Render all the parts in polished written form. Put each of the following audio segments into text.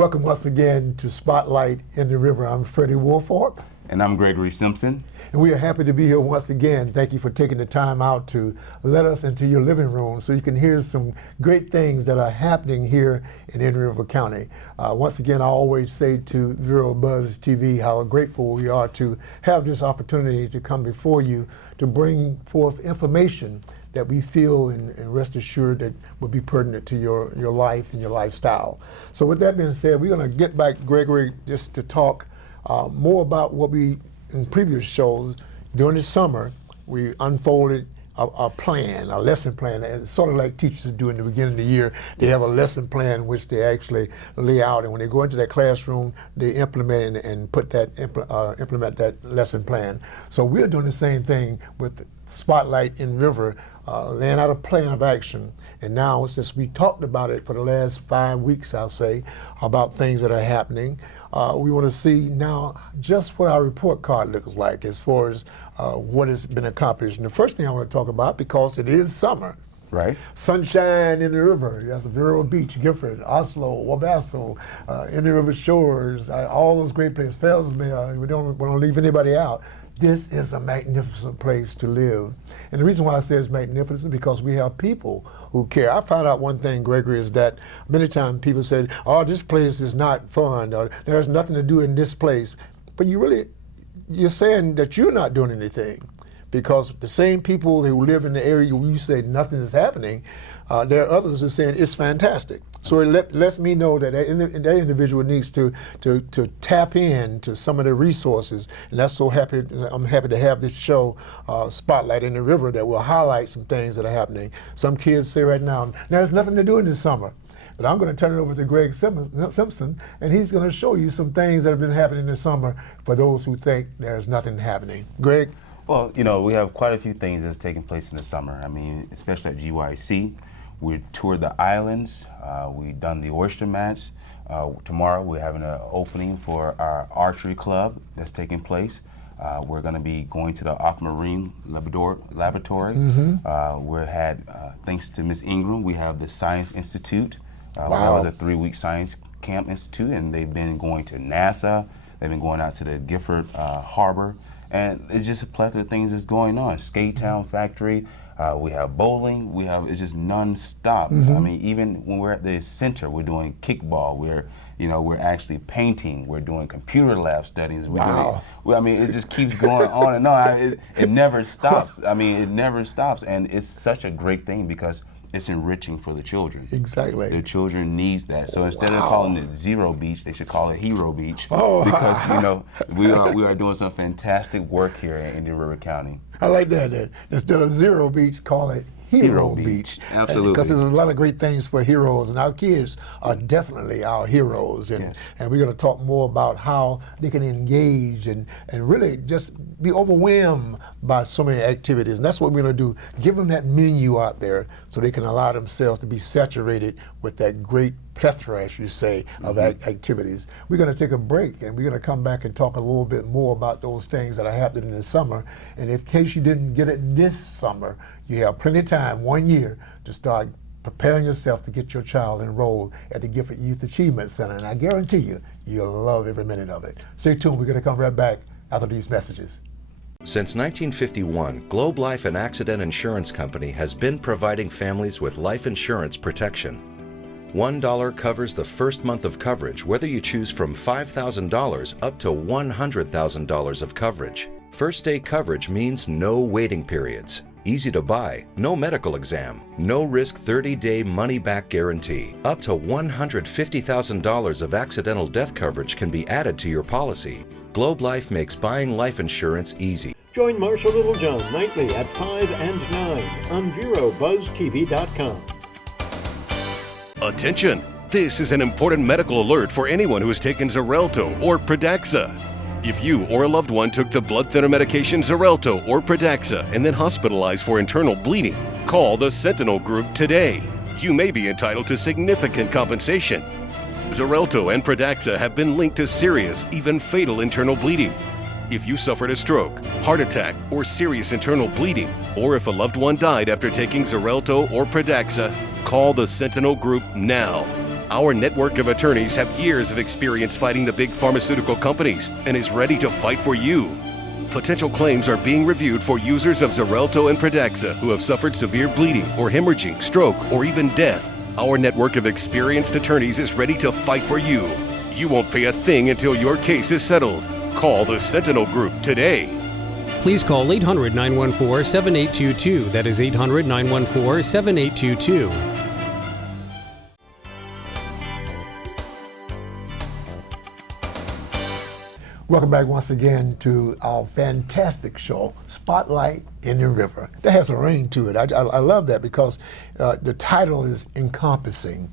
Welcome once again to Spotlight in the River. I'm Freddie Woolfolk. And I'm Gregory Simpson. And we are happy to be here once again. Thank you for taking the time out to let us into your living room so you can hear some great things that are happening here in Indian River County. Once again, I always say to Vero Buzz TV how grateful we are to have this opportunity to come before you to bring forth information that we feel and rest assured that will be pertinent to your life and your lifestyle. So with that being said, we're going to get back, Gregory, just to talk more about what we, in previous shows, during the summer, we unfolded a plan, a lesson plan, and sort of like teachers do in the beginning of the year. They have a lesson plan which they actually lay out, and when they go into that classroom, they implement and implement that lesson plan. So we're doing the same thing with Spotlight in River, laying out a plan of action. And now, since we talked about it for the last 5 weeks, I'll say, about things that are happening, we want to see now just what our report card looks like as far as what has been accomplished. And the first thing I want to talk about, because it is summer, right? Sunshine in the river. That's Vero Beach, Gifford, Oslo, Wabasso, Indian River Shores, all those great places. Fellsmere, we don't want to leave anybody out. This is a magnificent place to live. And the reason why I say it's magnificent is because we have people who care. I found out one thing, Gregory, is that many times people said, oh, this place is not fun, or there's nothing to do in this place. But you're saying that you're not doing anything, because the same people who live in the area where you say nothing is happening, there are others who are saying it's fantastic. So it lets me know that that individual needs to tap into some of the resources, and that's so happy. I'm happy to have this show, Spotlight in the River, that will highlight some things that are happening. Some kids say right now, there's nothing to do in this summer. But I'm going to turn it over to Greg Simpson, and he's going to show you some things that have been happening this summer for those who think there's nothing happening. Greg? Well, you know, we have quite a few things that's taking place in the summer. I mean, especially at GYC. We toured the islands. We've done the oyster match. Tomorrow we're having an opening for our archery club that's taking place. We're going to be going to the Aquamarine Laboratory. We had, thanks to Miss Ingram, we have the Science Institute. Wow. That was a 3-week science camp institute, and they've been going to NASA. They've been going out to the Gifford Harbor. And it's just a plethora of things that's going on. Skate Town Factory, we have bowling, it's just non-stop. I mean, even when we're at the center, we're doing kickball, we're actually painting, we're doing computer lab studies. Wow. I mean, it just keeps going on and on. It never stops. I mean, it never stops, and it's such a great thing because it's enriching for the children. Exactly. The children needs that. So instead of calling it Zero Beach, they should call it Hero Beach. Oh. Because we are doing some fantastic work here in Indian River County. I like that. Instead of Zero Beach, call it Hero Beach. Absolutely. Because there's a lot of great things for heroes, and our kids are definitely our heroes. And, yes. and we're going to talk more about how they can engage and really just be overwhelmed by so many activities. And that's what we're going to do. Give them that menu out there so they can allow themselves to be saturated with that great plethora, as you say, of activities. We're going to take a break, and we're going to come back and talk a little bit more about those things that are happening in the summer. And in case you didn't get it this summer, you have plenty of time, 1 year, to start preparing yourself to get your child enrolled at the Gifford Youth Achievement Center. And I guarantee you, you'll love every minute of it. Stay tuned. We're going to come right back after these messages. Since 1951, Globe Life and Accident Insurance Company has been providing families with life insurance protection. $1 covers the first month of coverage, whether you choose from $5,000 up to $100,000 of coverage. First day coverage means no waiting periods. Easy to buy, no medical exam, no risk 30-day money-back guarantee. Up to $150,000 of accidental death coverage can be added to your policy. Globe Life makes buying life insurance easy. Join Marsha Littlejohn nightly at 5 and 9 on VeroBuzzTV.com. Attention! This is an important medical alert for anyone who has taken Xarelto or Pradaxa. If you or a loved one took the blood thinner medication Xarelto or Pradaxa and then hospitalized for internal bleeding, call the Sentinel Group today. You may be entitled to significant compensation. Xarelto and Pradaxa have been linked to serious, even fatal internal bleeding. If you suffered a stroke, heart attack, or serious internal bleeding, or if a loved one died after taking Xarelto or Pradaxa, call the Sentinel Group now. Our network of attorneys have years of experience fighting the big pharmaceutical companies and is ready to fight for you. Potential claims are being reviewed for users of Xarelto and Pradaxa who have suffered severe bleeding or hemorrhaging, stroke, or even death. Our network of experienced attorneys is ready to fight for you. You won't pay a thing until your case is settled. Call the Sentinel Group today. Please call 800-914-7822. That is 800-914-7822. Welcome back once again to our fantastic show, Spotlight in the River. That has a ring to it. I love that because the title is encompassing.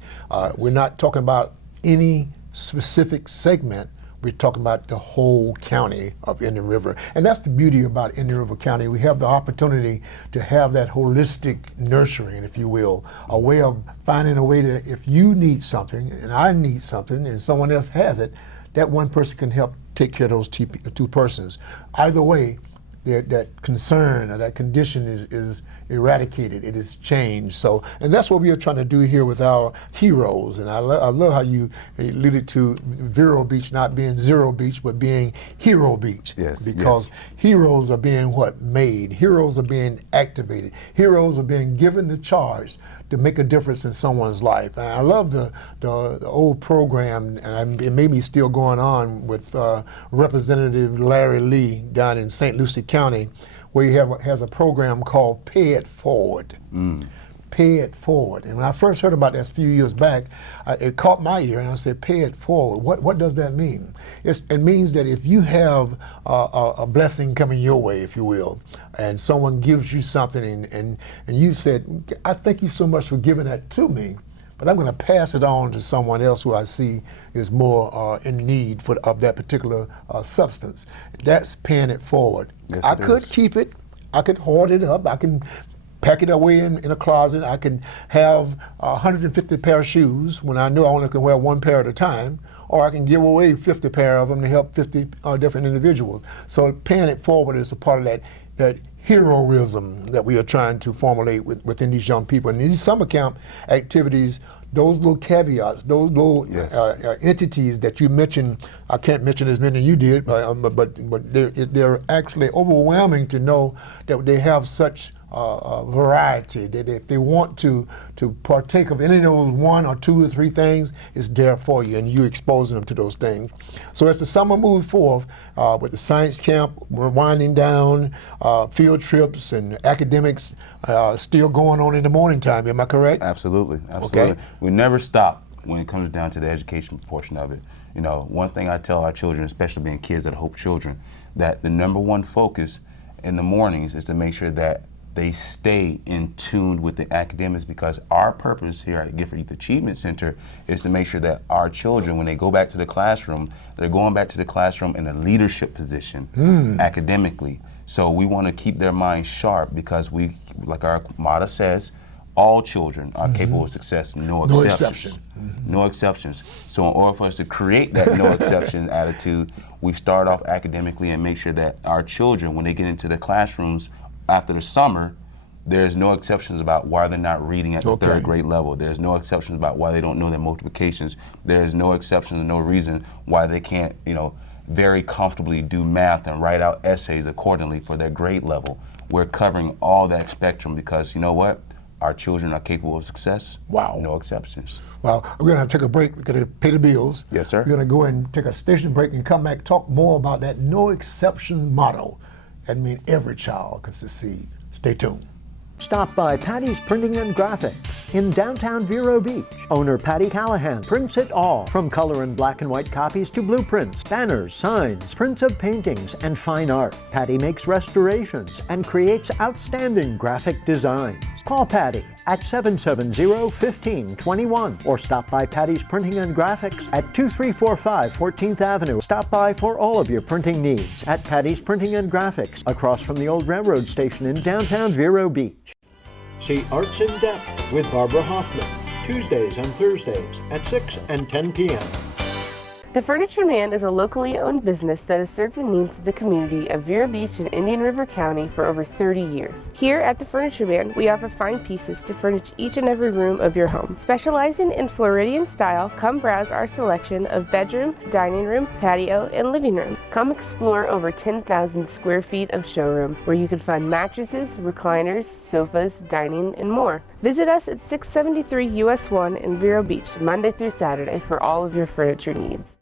We're not talking about any specific segment. We're talking about the whole county of Indian River. And that's the beauty about Indian River County. We have the opportunity to have that holistic nurturing, if you will, a way of finding a way to, if you need something and I need something and someone else has it, that one person can help take care of those two persons. Either way, that concern or that condition is eradicated, it is changed. So, and that's what we are trying to do here with our heroes. And I love how you alluded to Vero Beach not being Zero Beach, but being Hero Beach. Yes. Because heroes are being what? Made. Heroes are being activated. Heroes are being given the charge to make a difference in someone's life. And I love the old program, and it may be still going on with Representative Larry Lee down in St. Lucie County, where he has a program called Pay It Forward. Pay It Forward. And when I first heard about that a few years back, it caught my ear, and I said, Pay It Forward. What does that mean? It means that if you have a blessing coming your way, if you will, and someone gives you something and you said, I thank you so much for giving that to me, but I'm going to pass it on to someone else who I see is more in need of that particular substance. That's paying it forward. Yes, I it could is. keep it. I could hoard it up. I can pack it away in a closet. I can have 150 pair of shoes when I know I only can wear one pair at a time, or I can give away 50 pair of them to help 50 different individuals. So paying it forward is a part of that heroism that we are trying to formulate within these young people. And these summer camp activities, those little caveats, those little entities that you mentioned, I can't mention as many as you did, but they're actually overwhelming to know that they have such variety, that if they want to partake of any of those one or two or three things, it's there for you, and you exposing them to those things. So as the summer moves forth, with the science camp, we're winding down, field trips and academics still going on in the morning time. Am I correct? Absolutely, absolutely. Okay. We never stop when it comes down to the education portion of it. You know, one thing I tell our children, especially being kids at Hope Children, that the number one focus in the mornings is to make sure that they stay in tune with the academics, because our purpose here at Gifford Youth Achievement Center is to make sure that our children, when they go back to the classroom, they're going back to the classroom in a leadership position academically. So we want to keep their minds sharp, because we, like our motto says, all children are capable of success, no exceptions. No exceptions. So in order for us to create that no exception attitude, we start off academically and make sure that our children, when they get into the classrooms after the summer, there's no exceptions about why they're not reading at the third grade level. There's no exceptions about why they don't know their multiplications. There's no exceptions and no reason why they can't, very comfortably do math and write out essays accordingly for their grade level. We're covering all that spectrum because, you know what? Our children are capable of success. Wow. No exceptions. Well, we're going to take a break. We're going to pay the bills. Yes, sir. We're going to go and take a station break and come back, talk more about that no exception motto. That means every child can succeed. Stay tuned. Stop by Patty's Printing and Graphics in downtown Vero Beach. Owner Patty Callahan prints it all, from color and black and white copies to blueprints, banners, signs, prints of paintings, and fine art. Patty makes restorations and creates outstanding graphic designs. Call Patty at 770-1521 or stop by Patty's Printing and Graphics at 2345 14th Avenue. Stop by for all of your printing needs at Patty's Printing and Graphics, across from the old railroad station in downtown Vero Beach. See Arts in Depth with Barbara Hoffman, Tuesdays and Thursdays at 6 and 10 p.m. The Furniture Man is a locally owned business that has served the needs of the community of Vero Beach and Indian River County for over 30 years. Here at the Furniture Man, we offer fine pieces to furnish each and every room of your home. Specializing in Floridian style, come browse our selection of bedroom, dining room, patio, and living room. Come explore over 10,000 square feet of showroom where you can find mattresses, recliners, sofas, dining, and more. Visit us at 673 US 1 in Vero Beach, Monday through Saturday for all of your furniture needs.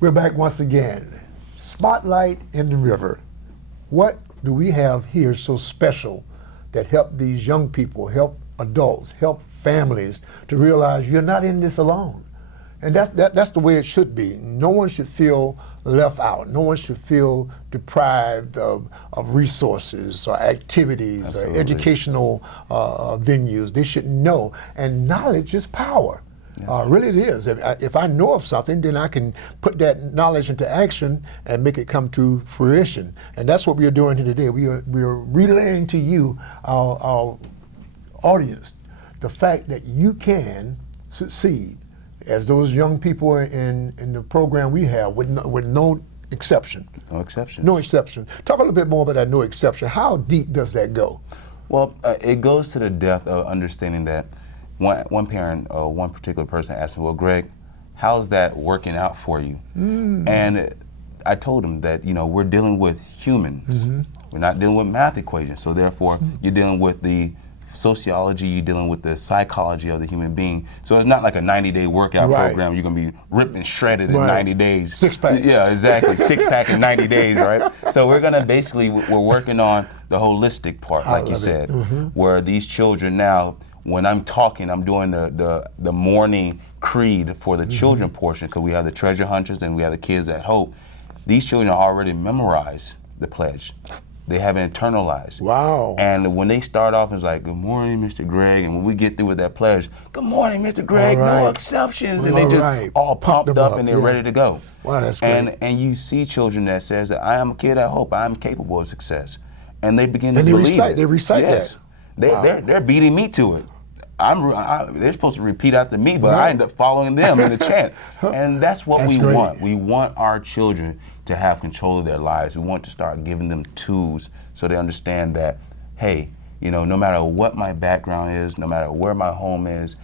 We're back once again. Spotlight in the River. What do we have here so special that help these young people, help adults, help families to realize you're not in this alone? And that's the way it should be. No one should feel left out. No one should feel deprived of resources or activities Absolutely. or educational venues. They should know. And knowledge is power. Yes. Really it is. If I know of something, then I can put that knowledge into action and make it come to fruition. And that's what we are doing here today. We are relaying to you, our audience, the fact that you can succeed as those young people in the program we have with no exception. No exceptions. No exception. Talk a little bit more about that no exception. How deep does that go? Well, it goes to the depth of understanding that one parent or one particular person asked me, well, Greg, how's that working out for you? And I told him that, we're dealing with humans. We're not dealing with math equations. So therefore, you're dealing with the sociology, you're dealing with the psychology of the human being. So it's not like a 90-day workout Right. program. You're going to be ripped and shredded in Right. 90 days. Six-pack. Yeah, exactly. Six-pack in 90 days, right? So we're going to we're working on the holistic part, like you said, where these children now, when I'm talking, I'm doing the morning creed for the children portion, because we have the treasure hunters and we have the kids at Hope. These children already memorized the pledge. They have it internalized. Wow. And when they start off, it's like, good morning, Mr. Greg. And when we get through with that pledge, good morning, Mr. Greg, All right. no exceptions. And All they just right. all pumped them up up, and they're yeah. ready to go. Wow, that's great. And you see children that says that I am a kid at Hope, I am capable of success. And they begin to And they believe recite- it. they recite yes. that. They're beating me to it. They're supposed to repeat after me, but I Right. end up following them in the chant. And that's what That's we great. want. We want our children to have control of their lives. We want to start giving them tools so they understand that, hey, no matter what my background is, no matter where my home is,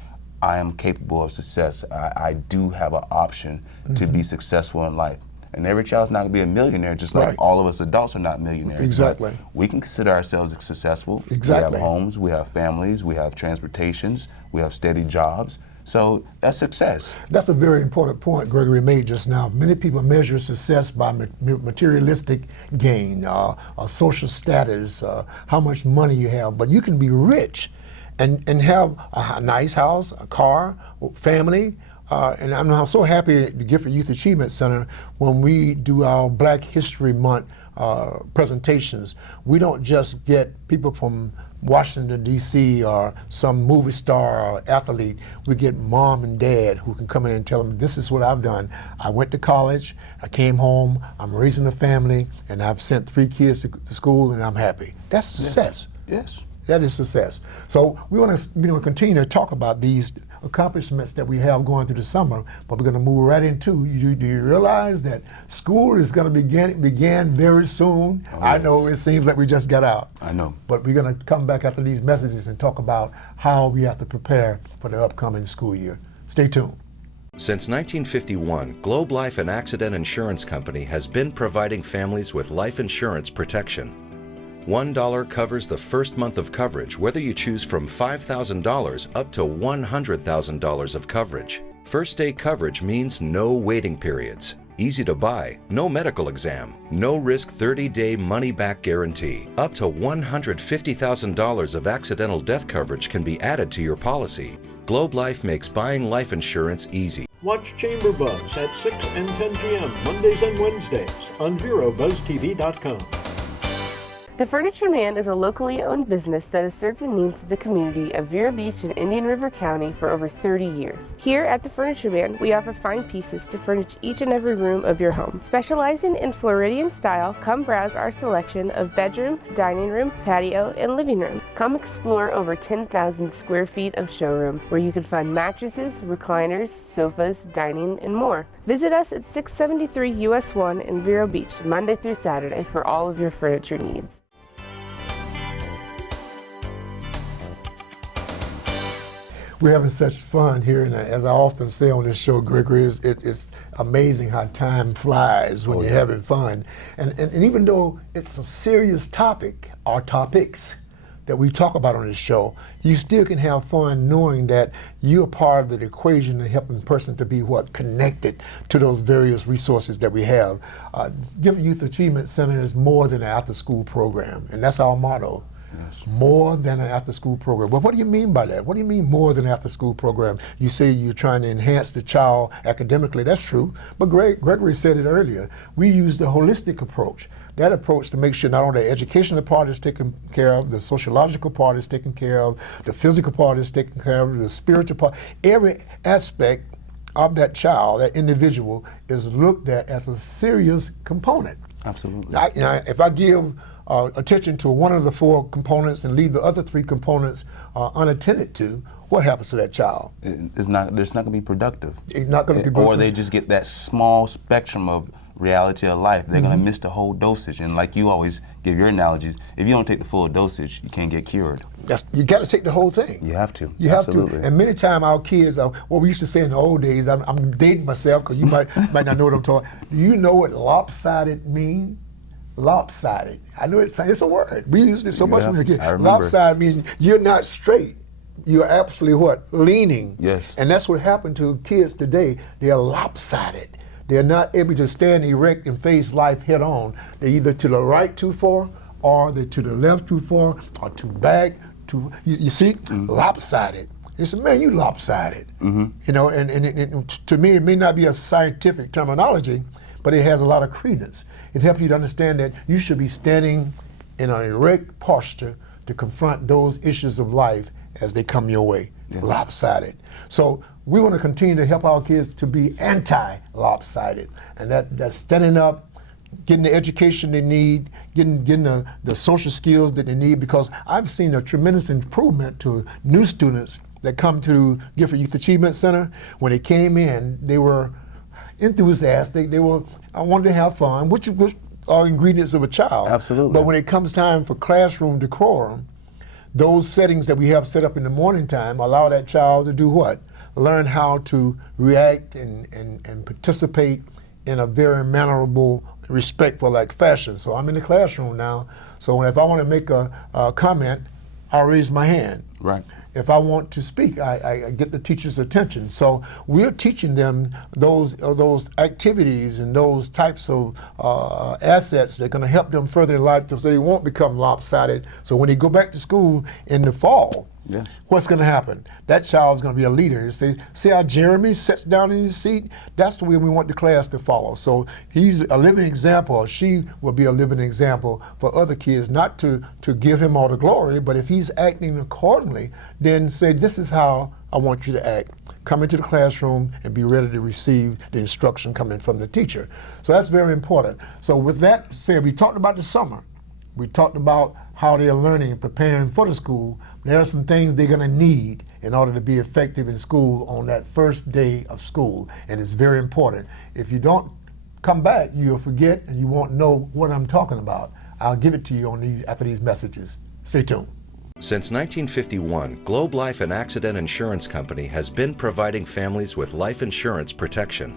I am capable of success. I do have an option to be successful in life. And every child's not going to be a millionaire, just like Right. all of us adults are not millionaires. Exactly. But we can consider ourselves successful. Exactly. We have homes, we have families, we have transportations, we have steady jobs. So that's success. That's a very important point Gregory made just now. Many people measure success by materialistic gain, social status, how much money you have. But you can be rich and have a nice house, a car, family. And I'm so happy at the Gifford Youth Achievement Center when we do our Black History Month presentations. We don't just get people from Washington, D.C. or some movie star or athlete. We get mom and dad who can come in and tell them, this is what I've done. I went to college, I came home, I'm raising a family, and I've sent 3 kids to school, and I'm happy. That's success. Yes. That is success. So we want to continue to talk about these accomplishments that we have going through the summer, but we're going to move right into, do you realize that school is going to begin very soon? Oh, I yes. know it seems like we just got out. I know. But we're going to come back after these messages and talk about how we have to prepare for the upcoming school year. Stay tuned. Since 1951, Globe Life and Accident Insurance Company has been providing families with life insurance protection. $1 covers the first month of coverage, whether you choose from $5,000 up to $100,000 of coverage. First day coverage means no waiting periods, easy to buy, no medical exam, no risk 30-day money-back guarantee. Up to $150,000 of accidental death coverage can be added to your policy. Globe Life makes buying life insurance easy. Watch Chamber Buzz at 6 and 10 p.m. Mondays and Wednesdays on VeroBuzzTV.com. The Furniture Man is a locally owned business that has served the needs of the community of Vero Beach and Indian River County for over 30 years. Here at the Furniture Man, we offer fine pieces to furnish each and every room of your home. Specializing in Floridian style, come browse our selection of bedroom, dining room, patio, and living room. Come explore over 10,000 square feet of showroom where you can find mattresses, recliners, sofas, dining, and more. Visit us at 673 US 1 in Vero Beach, Monday through Saturday for all of your furniture needs. We're having such fun here, and as I often say on this show, Gregory, it's amazing how time flies when you're having fun. And even though it's a serious topic, or topics, that we talk about on this show, you still can have fun knowing that you're part of the equation of helping a person to be connected to those various resources that we have. Gifford Youth Achievement Center is more than an after-school program, and that's our motto. Yes. More than an after-school program. Well, what do you mean by that? What do you mean more than an after-school program? You say you're trying to enhance the child academically. That's true. But Gregory said it earlier. We use the holistic approach. That approach to make sure not only the educational part is taken care of, the sociological part is taken care of, the physical part is taken care of, the spiritual part. Every aspect of that child, that individual, is looked at as a serious component. Absolutely. If I give attention to one of the four components and leave the other three components unattended to, what happens to that child? It's not going to be productive. It's not going to be productive. Or they just get that small spectrum of reality of life. They're going to miss the whole dosage. And like you always give your analogies, if you don't take the full dosage, you can't get cured. You got to take the whole thing. You have to. You have to. And many times our kids, what we used to say in the old days, I'm dating myself because you might not know what I'm talking. Do you know what lopsided means? Lopsided. I know it's a word. We used it so much when we were kids. Lopsided means you're not straight. You're absolutely leaning. Yes. And that's what happened to kids today. They're lopsided. They're not able to stand erect and face life head on. They're either to the right too far, or they're to the left too far, or too back. You see? Lopsided. They said, man, you lopsided. You know, and to me, it may not be a scientific terminology, but it has a lot of credence. It helps you to understand that you should be standing in an erect posture to confront those issues of life as they come your way. Yes. Lopsided. So we want to continue to help our kids to be anti-lopsided, and that's standing up, getting the education they need, getting the social skills that they need, because I've seen a tremendous improvement to new students that come to Gifford Youth Achievement Center. When they came in, they were enthusiastic. I wanted to have fun, which are ingredients of a child. Absolutely. But when it comes time for classroom decorum, those settings that we have set up in the morning time allow that child to do what? Learn how to react and participate in a very mannerable, respectful fashion. So I'm in the classroom now, so if I want to make a comment, I'll raise my hand. Right. If I want to speak, I get the teacher's attention. So we're teaching them those activities and those types of assets that are going to help them further in life so they won't become lopsided. So when they go back to school in the fall, yes. What's going to happen? That child's going to be a leader. See how Jeremy sits down in his seat? That's the way we want the class to follow. So he's a living example, or she will be a living example for other kids, not to give him all the glory, but if he's acting accordingly, then say, this is how I want you to act. Come into the classroom and be ready to receive the instruction coming from the teacher. So that's very important. So with that said, we talked about the summer. We talked about how they're learning and preparing for the school. There are some things they're going to need in order to be effective in school on that first day of school, and it's very important. If you don't come back, you'll forget and you won't know what I'm talking about. I'll give it to you after these messages. Stay tuned. Since 1951, Globe Life and Accident Insurance Company has been providing families with life insurance protection.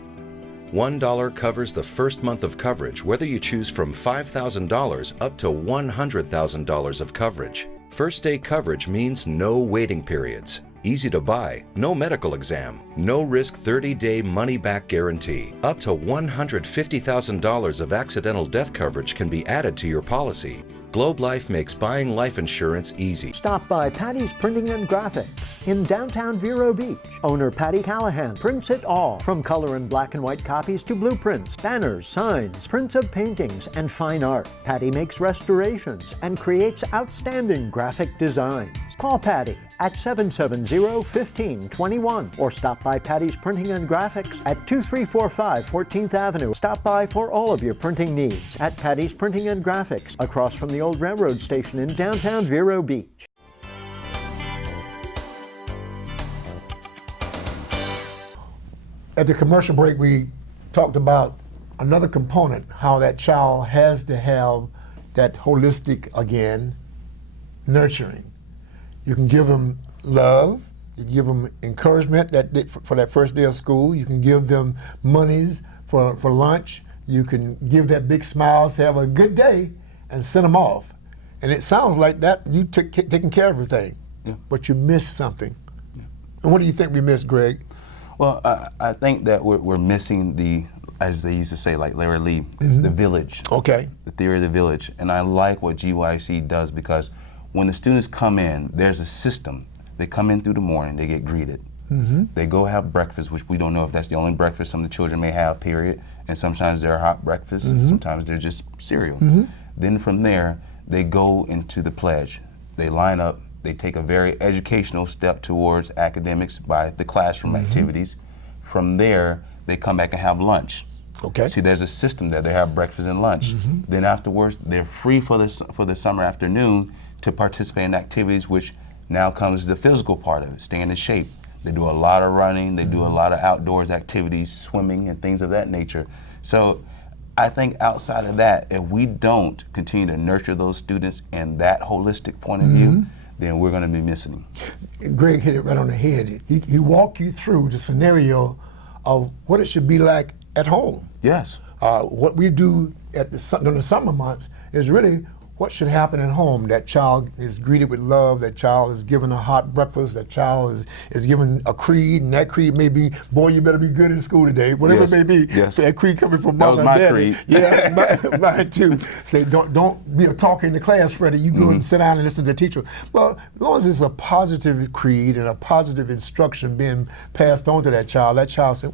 $1 covers the first month of coverage, whether you choose from $5,000 up to $100,000 of coverage. First day coverage means no waiting periods, easy to buy, no medical exam, no risk 30-day money-back guarantee. Up to $150,000 of accidental death coverage can be added to your policy. Globe Life makes buying life insurance easy. Stop by Patty's Printing and Graphics in downtown Vero Beach. Owner Patty Callahan prints it all, from color and black and white copies to blueprints, banners, signs, prints of paintings, and fine art. Patty makes restorations and creates outstanding graphic designs. Call Patty at 770-1521 or stop by Patty's Printing and Graphics at 2345 14th Avenue. Stop by for all of your printing needs at Patty's Printing and Graphics across from the old railroad station in downtown Vero Beach. At the commercial break, we talked about another component, how that child has to have that holistic, again, nurturing. You can give them love, you can give them encouragement for that first day of school, you can give them monies for lunch, you can give that big smile, say have a good day, and send them off. And it sounds like that you taking care of everything, but you missed something. And what do you think we missed, Greg? Well, I think that we're missing the, as they used to say, like Larry Lee, the village. Okay. The theory of the village. And I like what GYC does, because when the students come in, there's a system. They come in through the morning, they get greeted. They go have breakfast, which we don't know if that's the only breakfast some of the children may have, period. And sometimes they're hot breakfasts, and sometimes they're just cereal. Then from there, they go into the pledge. They line up, they take a very educational step towards academics by the classroom activities. From there, they come back and have lunch. Okay. See, there's a system there. They have breakfast and lunch. Then afterwards, they're free for the summer afternoon to participate in activities, which now comes the physical part of it, staying in shape. They do a lot of running, they do a lot of outdoors activities, swimming and things of that nature. So I think outside of that, if we don't continue to nurture those students in that holistic point of view, then we're going to be missing them. Greg hit it right on the head. He walked you through the scenario of what it should be like at home. Yes. What we do during the summer months is really what should happen at home. That child is greeted with love, that child is given a hot breakfast, that child is given a creed, and that creed may be, boy, you better be good in school today, whatever it may be. Yes. That creed coming from That mom was and my daddy. creed. Yeah, mine too. Say, don't be a talker in the class, Freddie. You go and sit down and listen to the teacher. Well, as long as it's a positive creed and a positive instruction being passed on to that child says,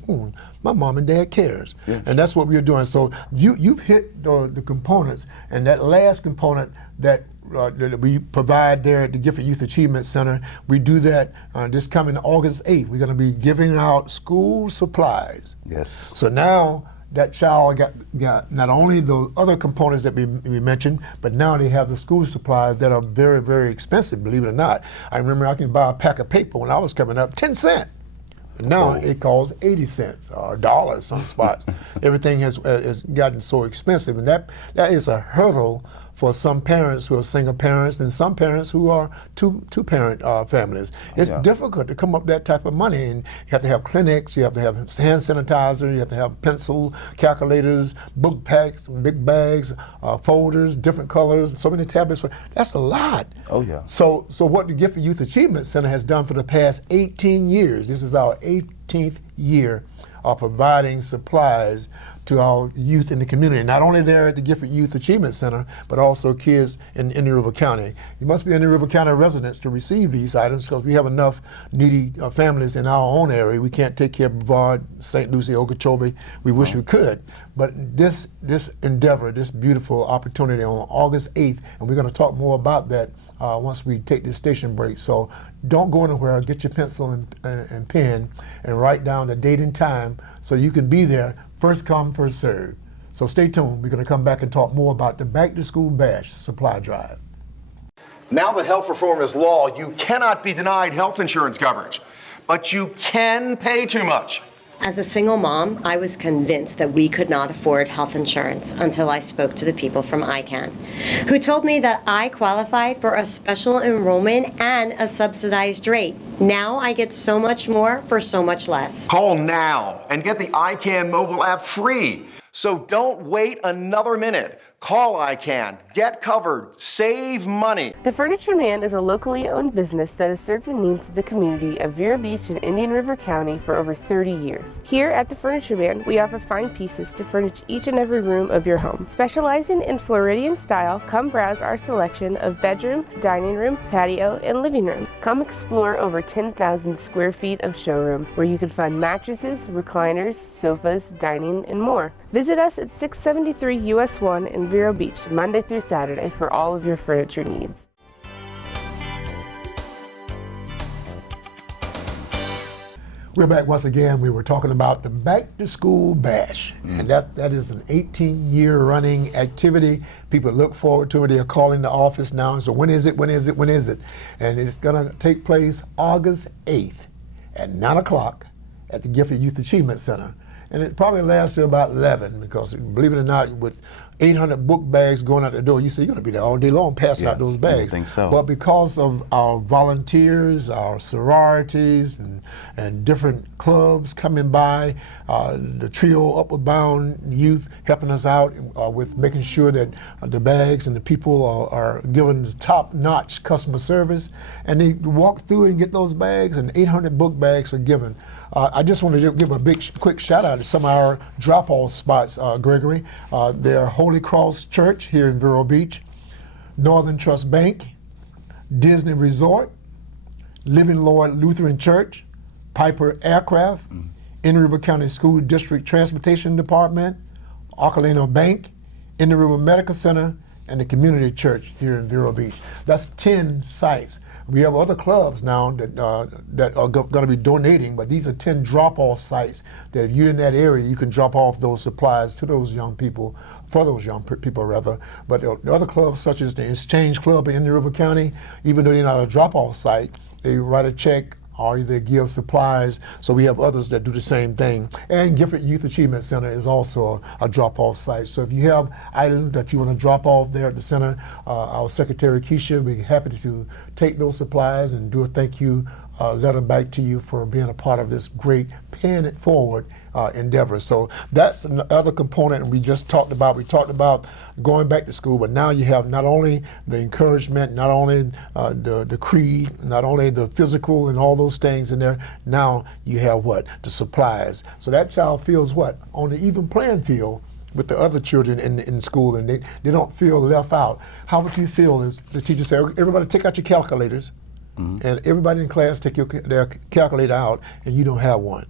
my mom and dad cares. Yeah. And that's what we're doing. So you've hit the components, and that last component that we provide there at the Gifted Youth Achievement Center, we do that this coming August 8th. We're going to be giving out school supplies. Yes. So now that child got not only the other components that we mentioned, but now they have the school supplies that are very, very expensive, believe it or not. I remember I could buy a pack of paper when I was coming up, 10 cents. Now it costs 80 cents or $1 some spots. Everything has gotten so expensive, and that is a hurdle for some parents who are single parents and some parents who are two-parent families. It's difficult to come up with that type of money, and you have to have clinics, you have to have hand sanitizer, you have to have pencil, calculators, book packs, big bags, folders, different colors, so many tablets. That's a lot. Oh yeah. So what the Gifted Youth Achievement Center has done for the past 18 years, this is our 18th year of providing supplies to our youth in the community. Not only there at the Gifted Youth Achievement Center, but also kids in Indian River County. You must be Indian River County residents to receive these items, because we have enough needy families in our own area. We can't take care of Brevard, St. Lucie, Okeechobee. We wish we could. But this endeavor, this beautiful opportunity on August 8th, and we're going to talk more about that once we take this station break. So don't go anywhere. Get your pencil and pen and write down the date and time so you can be there. First come, first serve. So stay tuned. We're going to come back and talk more about the Back to School Bash supply drive. Now that health reform is law, you cannot be denied health insurance coverage, but you can pay too much. As a single mom, I was convinced that we could not afford health insurance until I spoke to the people from ICANN, who told me that I qualified for a special enrollment and a subsidized rate. Now I get so much more for so much less. Call now and get the ICANN mobile app free. So don't wait another minute. Call ICANN, get covered, save money. The Furniture Man is a locally owned business that has served the needs of the community of Vero Beach and Indian River County for over 30 years. Here at the Furniture Man, we offer fine pieces to furnish each and every room of your home. Specializing in Floridian style, come browse our selection of bedroom, dining room, patio, and living room. Come explore over 10,000 square feet of showroom where you can find mattresses, recliners, sofas, dining, and more. Visit us at 673 US 1 in Vero Beach, Monday through Saturday for all of your furniture needs. We're back once again. We were talking about the Back to School Bash, and that is an 18-year running activity. People look forward to it. They're calling the office now. So when is it? When is it? When is it? And it's going to take place August 8th at 9 o'clock at the Gifted Youth Achievement Center. And it probably lasts till about 11 because, believe it or not, with 800 book bags going out the door, you say you're going to be there all day long passing out those bags. I think so. But because of our volunteers, our sororities, and different clubs coming by, the trio Upward Bound Youth helping us out with making sure that the bags and the people are given top-notch customer service, and they walk through and get those bags, and 800 book bags are given. I just want to give a quick shout out to some of our drop-off spots, Gregory. They're Holy Cross Church here in Vero Beach, Northern Trust Bank, Disney Resort, Living Lord Lutheran Church, Piper Aircraft, Indian River County School District Transportation Department, Ocalino Bank, Indian River Medical Center, and the Community Church here in Vero Beach. That's 10 sites. We have other clubs now that are going to be donating, but these are 10 drop-off sites that if you're in that area, you can drop off those supplies to those young people, for those young people rather. But the other clubs, such as the Exchange Club in Indian River County, even though they're not a drop-off site, they write a check or either give supplies. So we have others that do the same thing. And Gifted Youth Achievement Center is also a drop-off site. So if you have items that you want to drop off there at the center, our Secretary Keisha will be happy to take those supplies and do a thank you letter back to you for being a part of this great paying it forward endeavor. So that's another component we just talked about. We talked about going back to school, but now you have not only the encouragement, not only the creed, not only the physical and all those things in there, now you have what? The supplies. So that child feels what? On the even playing field with the other children in school, and they don't feel left out. How would you feel if the teacher said, everybody take out your calculators, and everybody in class take their calculator out, and you don't have one?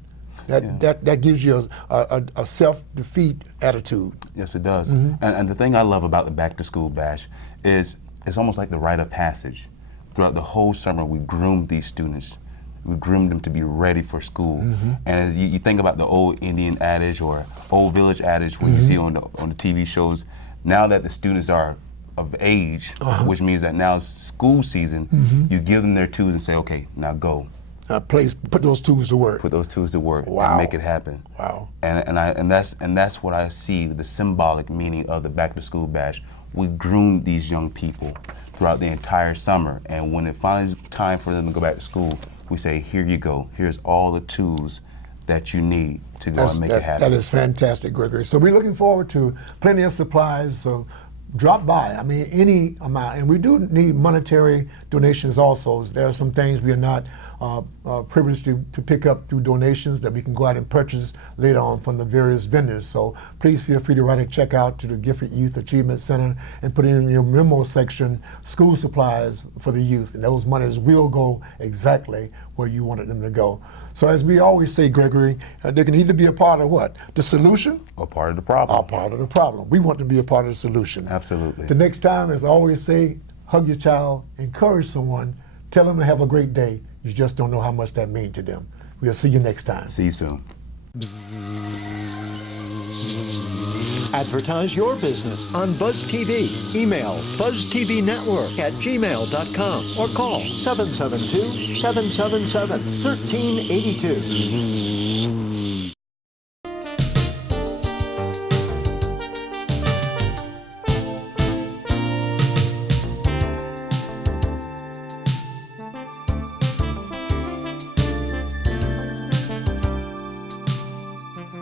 That gives you a self-defeat attitude. Yes, it does. And the thing I love about the Back to School Bash is it's almost like the rite of passage. Throughout the whole summer, we groomed these students. We groomed them to be ready for school. And as you think about the old Indian adage or old village adage when you see on the TV shows, now that the students are of age, which means that now it's school season, you give them their tools and say, okay, now go. Put those tools to work. Put those tools to work Wow. and make it happen. Wow. And that's what I see, the symbolic meaning of the Back to School Bash. We groomed these young people throughout the entire summer, and when it finally is time for them to go back to school, we say, here you go. Here's all the tools that you need to go and make it happen. That is fantastic, Gregory. So we're looking forward to plenty of supplies. So drop by. I mean, any amount. And we do need monetary donations also. There are some things we are not privileged to pick up through donations that we can go out and purchase later on from the various vendors. So please feel free to write a check out to the Gifted Youth Achievement Center and put in your memo section, school supplies for the youth. And those monies will go exactly where you wanted them to go. So as we always say, Gregory, they can either be a part of what? The solution? Or part of the problem. Or part of the problem. We want them to be a part of the solution. Absolutely. The next time, as I always say, hug your child, encourage someone, tell them to have a great day. You just don't know how much that means to them. We'll see you next time. See you soon. Advertise your business on Buzz TV. Email buzztvnetwork@gmail.com or call 772-777-1382.